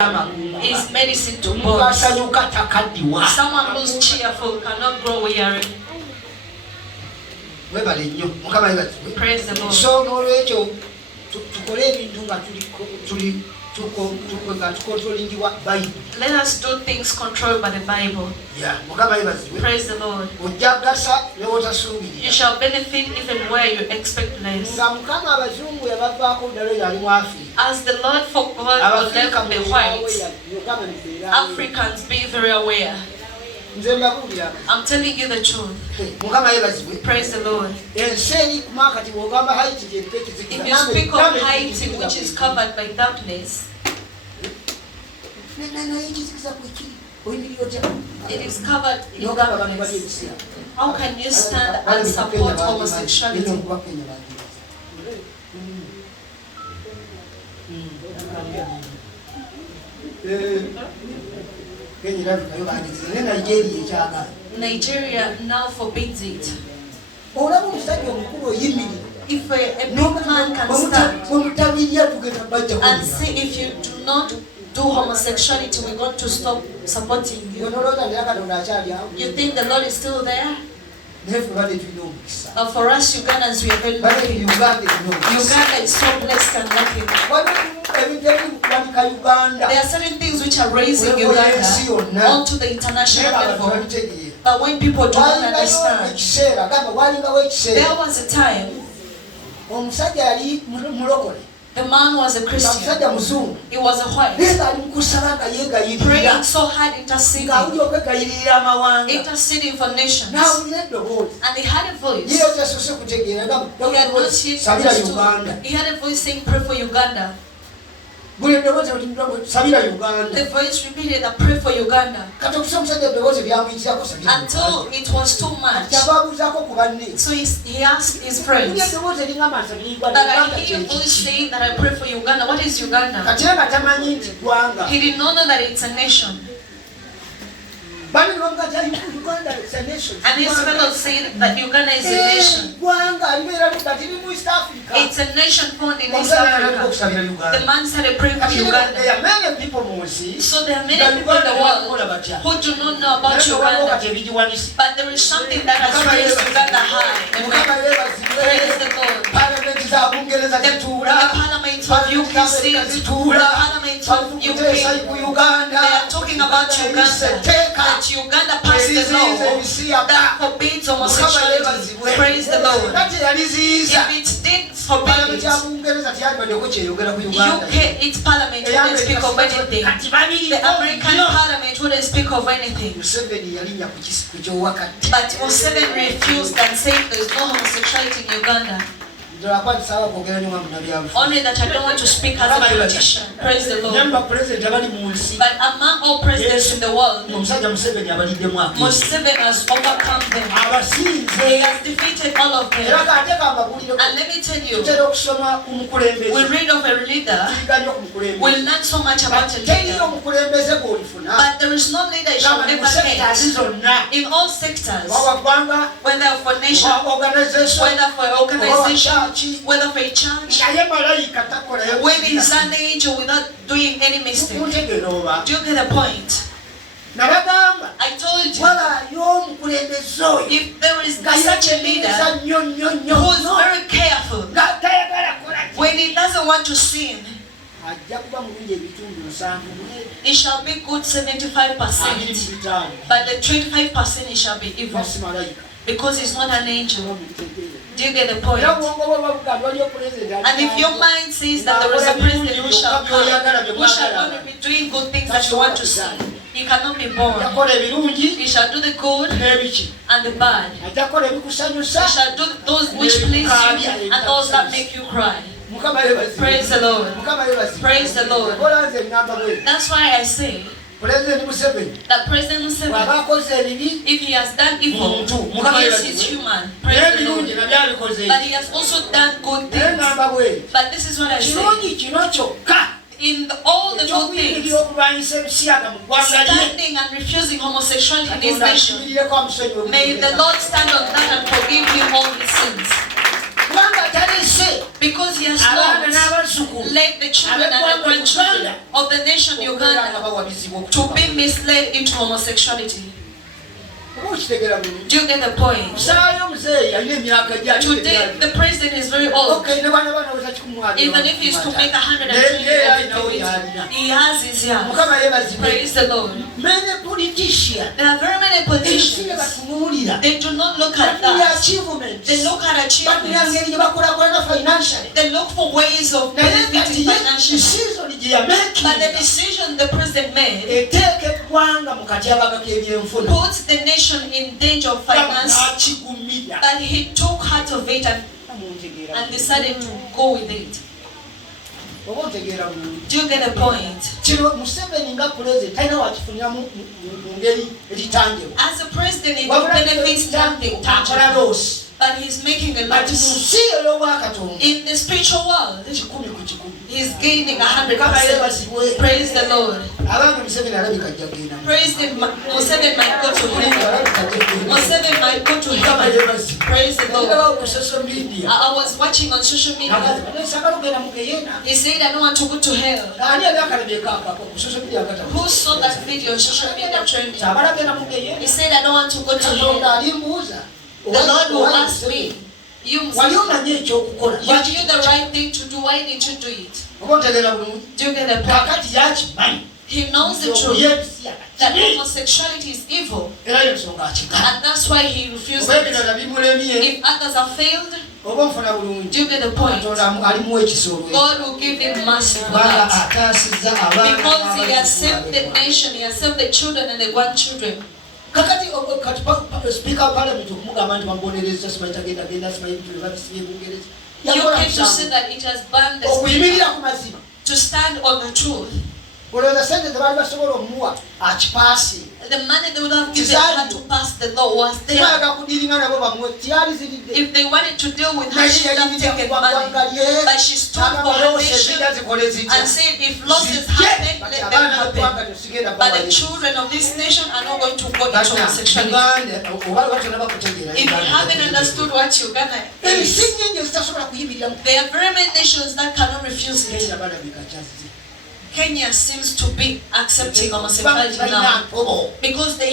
is medicine to bones. Someone who's cheerful cannot grow weary. Praise the Lord. So let us do things controlled by the Bible. Praise the Lord. You shall benefit even where you expect less. As the Lord forgot or left the whites, Africans be very aware. I'm telling you the truth. Praise the Lord. If you speak of Haiti, which is covered by darkness, it is covered in darkness. How can you stand and support homosexuality? Nigeria now forbids it. If a big man can stand and say, if you do not do homosexuality, we're going to stop supporting you. You think the Lord is still there? But for us Ugandans, we are very lucky. Uganda is so blessed and lucky. There are certain things which are raising Uganda onto the international level. But when people do not understand, there was a time the man was a Christian. He was a white. Praying so hard, interceding for nations. And he had a voice. He had a voice saying, pray for Uganda. The voice repeated that pray for Uganda until it was too much. So he asked his friends, but I hear a voice saying that I pray for Uganda. What is Uganda? He did not know that it's a nation. And his fellows say that Uganda is a nation. It's a nation found in East Africa. The man started praying for Uganda. So there are many people in the world who do not know about Uganda. But there is something that has raised Uganda high. Amen. Praise the Lord. The parliament of UKC, the parliament of UK, they are talking about Uganda. Uganda passed the law that forbids homosexuality. Praise the Lord. If it did forbid it, UK, its parliament wouldn't speak of anything. The American parliament wouldn't speak of anything. But Museveni refused and said there's no homosexuality in Uganda. Only that I don't want to speak as a politician. Praise the Lord. But among all presidents in the world, Museveni has overcome them. He has defeated all of them. And let me tell you, we read of a leader, we learn so much about a leader. But there is no leader you shall ever hate. In all sectors, whether for nation, whether for organization, whether for a church, when he's an angel without doing any mistake. Do you get the point? I told you, if there is such a leader who is very careful, when he doesn't want to sin, it shall be good 75%, but the 25% it shall be evil, because he's not an angel. Do you get the point? And if your mind says that there is a president who shall come, who shall only be doing good things that you want to see, he cannot be born. He shall do the good and the bad. He shall do those which please you and those that make you cry. Praise the Lord. Praise the Lord. That's why I say that President Museveni, if he has done evil, yes, he's human. Praise the Lord. But he has also done good things. But this is what I say. In all the good things, standing and refusing homosexuality in his nation, may the Lord stand on that and forgive him all his sins. Because he has not led the children and the grandchildren of the nation Uganda to be misled into homosexuality. Do you get the point? Today, the president is very old. Even if he's to make 120, he has his young. Praise the Lord. There are very many politicians. They do not look at that. They look at achievements. They look for ways of benefiting financially. But the decision the president made puts the nation in danger of finance, but he took heart of it and decided to go with it. Do you get the point? As a president, he benefits nothing tangible, but he's making a loss. In the spiritual world, he's gaining 100%. Praise the Lord. Praise the Museveni might go to heaven. Museveni might go to heaven. Praise the Lord. I was watching on social media. He said, I don't want to go to hell. Who saw that video on social media trending? He said, I don't want to go to hell. The Lord will ask me, you knew the right thing to do, why didn't you do it? Do you get the point? He knows the truth, that homosexuality is evil, and that's why he refuses it. If others have failed, do you get the point? God will give him mercy for that, because he has saved the nation, he has saved the children and the grandchildren. Kakati speaker of parliament okumugamba nti bambonereza simayitagenda genda simayintu babisibye you can just say that it has banned the speaker to stand on the truth. The money they would have given her to pass the law was there. If they wanted to deal with her, she would have taken money. But she stood for her nation and said, if losses happen, let them happen. But the children of this nation are not going to go into homosexuality. If you haven't understood what Uganda is, there are very many nations that cannot refuse it. Kenya seems to be accepting homosexuality now because they